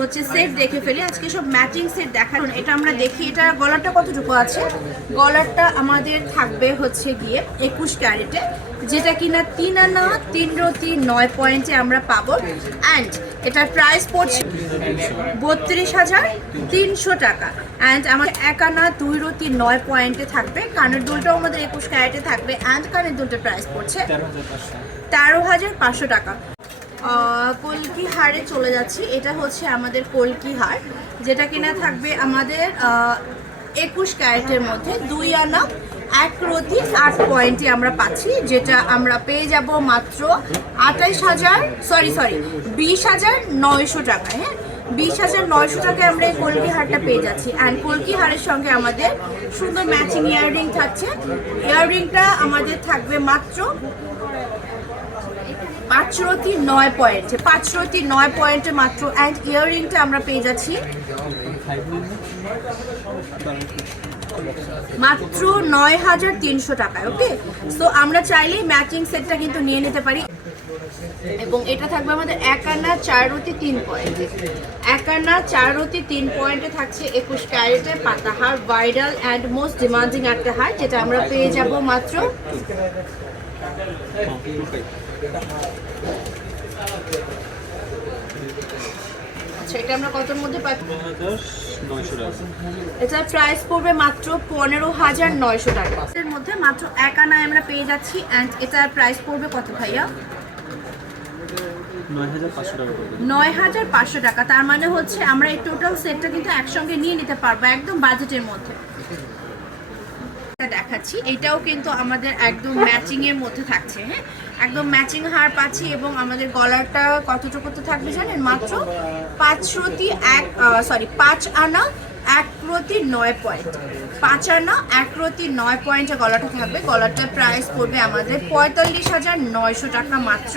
হচ্ছে সেট দেখে ফেলি আজকে সব ম্যাচিং সেট দেখার এটা আমরা দেখি এটা গলারটা কতটুকু আছে গলারটা আমাদের থাকবে হচ্ছে গিয়ে 21 ক্যারেটে যেটা কিনা 3 আনা 3 রতি 9 পয়েন্টে আমরা পাবো এন্ড এটার প্রাইস পড়ছে 32,300 টাকা এন্ড আমাদের 1 আনা 2 রতি 9 পয়েন্টে থাকবে কানের দুলটাও আমাদের 21 ক্যারেটে থাকবে এন্ড কানের দুলটার প্রাইস পড়ছে 13,500 টাকা। কলকি হারে চলে যাচ্ছি এটা হচ্ছে আমাদের কলকি হার যেটা কিনা থাকবে আমাদের 21 ক্যারেটের মধ্যে 2 আনা 1 রতি 8 পয়েন্টে আমরা পাচ্ছি যেটা আমরা পেয়ে যাব মাত্র 20,900 টাকা। হ্যাঁ 20,900 টাকায় আমরা এই কলকি হারটা পেয়ে যাচ্ছি অ্যান্ড কলকি হারের সঙ্গে আমাদের সুন্দর ম্যাচিং ইয়াররিং থাকছে ইয়াররিংটা আমাদের থাকবে মাত্র 5 রতি 9 পয়েন্টে 5 রতি 9 পয়েন্টে মাত্র অ্যান্ড ইয়াররিংটা আমরা পেয়ে যাচ্ছি মাত্র 9,300 টাকায়। ওকে সো আমরা চাইলেই ম্যাচিং সেটটা কিন্তু নিয়ে নিতে পারি এবং এটা থাকবে আমাদের 1 আনা 4 রতি 3 পয়েন্টে 1 আনা 4 রতি 3 পয়েন্টে থাকছে 21 ক্যারেটের পাতা হার ভাইরাল অ্যান্ড মোস্ট ডিমান্ডিং একটা হার যেটা আমরা পেয়ে যাব মাত্র আচ্ছা এটা আমরা কতর মধ্যে পাচ্ছি এটার প্রাইস পড়বে মাত্র 15,900 টাকা এর মধ্যে মাত্র 1 আনায় আমরা পেয়ে যাচ্ছি এন্ড এটার প্রাইস পড়বে কত ভাইয়া 9,500 টাকা তার মানে হচ্ছে আমরা এই টোটাল সেটটা কিন্তু একসঙ্গে নিয়ে নিতে পারবো একদম বাজেটের মধ্যে দেখাচ্ছি এটাও কিন্তু আমাদের একদম ম্যাচিং এর মধ্যে থাকছে। হ্যাঁ একদম ম্যাচিং হার পাচ্ছি এবং আমাদের গলারটা কতটুকু থাকবে জানেন মাত্র 5 আনা 1 রতি 9 পয়েন্ট 5 আনা 1 রতি 9 পয়েন্টে গলাটা থাকবে গলারটার প্রাইস পড়বে আমাদের 45,900 টাকা মাত্র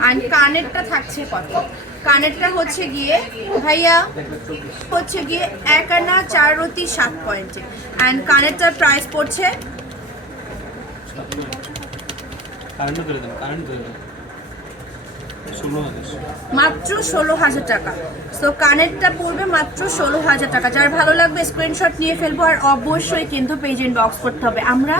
অ্যান্ড কানেরটা থাকছে কত কানেরটা হচ্ছে গিয়ে ভাইয়া হচ্ছে গিয়ে 1 আনা 4 রতি 7 পয়েন্টে অ্যান্ড কানেরটার প্রাইস পড়ছে মাত্র 16,000 টাকা। সো কানেরটা পড়বে মাত্র 16,000 টাকা যার ভালো লাগবে স্ক্রিনশট নিয়ে ফেলবো আর অবশ্যই কিন্তু পেজ ইনবক্স করতে হবে। আমরা